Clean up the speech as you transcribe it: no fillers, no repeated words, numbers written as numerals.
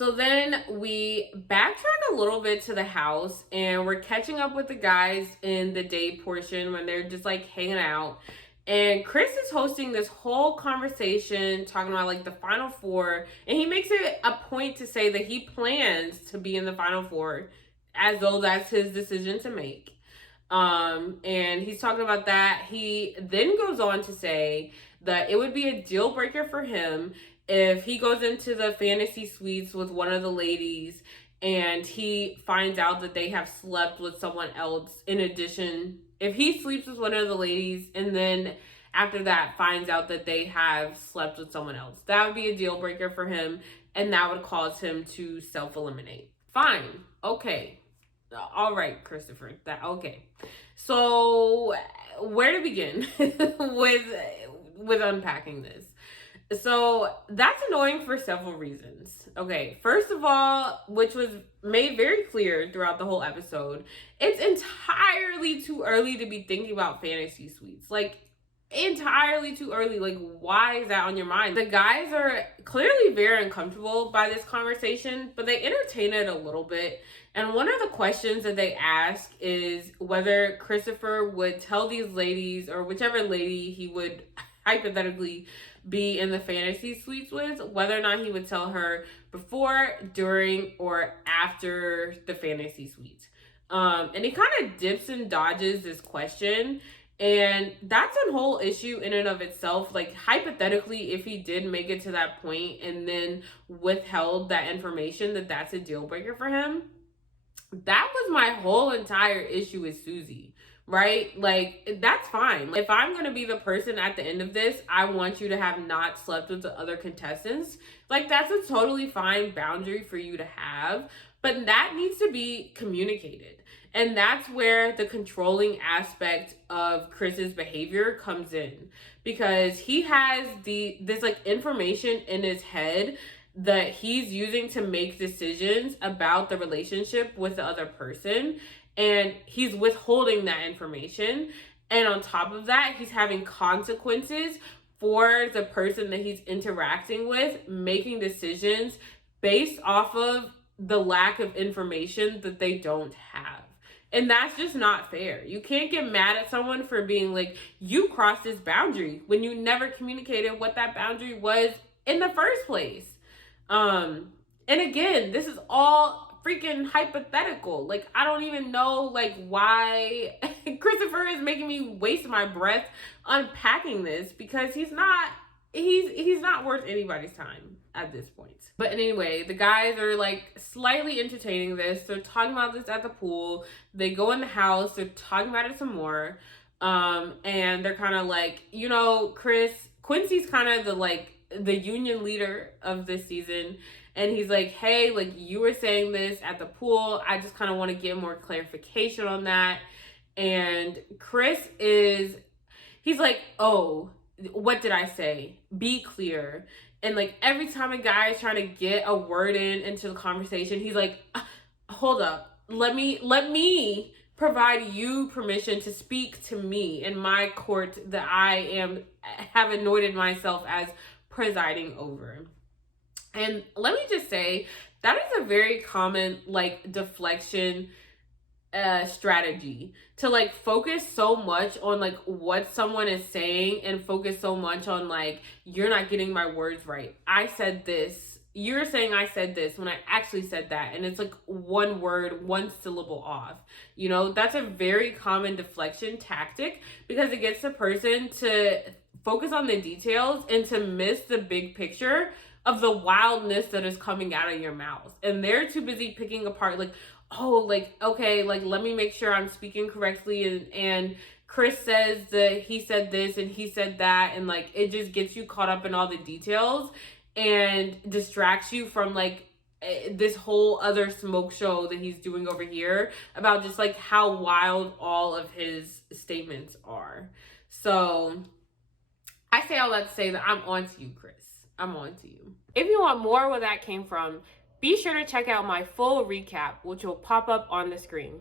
So then we backtrack a little bit to the house and we're catching up with the guys in the day portion when they're just like hanging out. And Chris is hosting this whole conversation talking about like the final four. And he makes it a point to say that he plans to be in the final four as though that's his decision to make. And he's talking about that. He then goes on to say that it would be a deal breaker for him if he goes into the fantasy suites with one of the ladies and he finds out that they have slept with someone else in addition, if he sleeps with one of the ladies and then after that finds out that they have slept with someone else, that would be a deal breaker for him and that would cause him to self-eliminate. Fine. Okay. All right, Christopher. Okay. So where to begin with unpacking this? So that's annoying for several reasons. Okay, first of all, which was made very clear throughout the whole episode, it's entirely too early to be thinking about fantasy suites. Like, entirely too early. Like, why is that on your mind? The guys are clearly very uncomfortable by this conversation, but they entertain it a little bit. And one of the questions that they ask is whether Christopher would tell these ladies, or whichever lady he would hypothetically be in the fantasy suites with, whether or not he would tell her before, during, or after the fantasy suite. And he kind of dips and dodges this question. And that's a whole issue in and of itself. Like, hypothetically, if he did make it to that point and then withheld that information, that's a deal breaker for him. That was my whole entire issue with Susie, right? Like, that's fine. If I'm going to be the person at the end of this, I want you to have not slept with the other contestants. Like, that's a totally fine boundary for you to have, but that needs to be communicated. And that's where the controlling aspect of Chris's behavior comes in, because he has this like information in his head that he's using to make decisions about the relationship with the other person, and he's withholding that information. And on top of that, he's having consequences for the person that he's interacting with, making decisions based off of the lack of information that they don't have. And that's just not fair. You can't get mad at someone for being like, you crossed this boundary, when you never communicated what that boundary was in the first place. And again, this is all freaking hypothetical. Like, I don't even know like why Christopher is making me waste my breath unpacking this, because he's not worth anybody's time at this point. But anyway, the guys are like slightly entertaining this. They're talking about this at the pool. They go in the house, they're talking about it some more. And they're kind of like, you know, Quincy's kind of the union leader of this season, and he's like, hey, like, you were saying this at the pool, I just kind of want to get more clarification on that. And he's like, oh, what did I say? Be clear. And like every time a guy is trying to get a word into the conversation, he's like, hold up, let me provide you permission to speak to me in my court that I have anointed myself as presiding over. And let me just say, that is a very common like deflection strategy, to like focus so much on like what someone is saying and focus so much on like, you're not getting my words right. I said this, you're saying I said this when I actually said that, and it's like one word, one syllable off. You know, that's a very common deflection tactic, because it gets the person to focus on the details and to miss the big picture of the wildness that is coming out of your mouth. And they're too busy picking apart like, oh, like, okay, like, let me make sure I'm speaking correctly. And Chris says that he said this and he said that. And like, it just gets you caught up in all the details and distracts you from like this whole other smoke show that he's doing over here about just like how wild all of his statements are. So I say all that to say that I'm on to you, Chris. I'm on to you. If you want more where that came from, be sure to check out my full recap, which will pop up on the screen.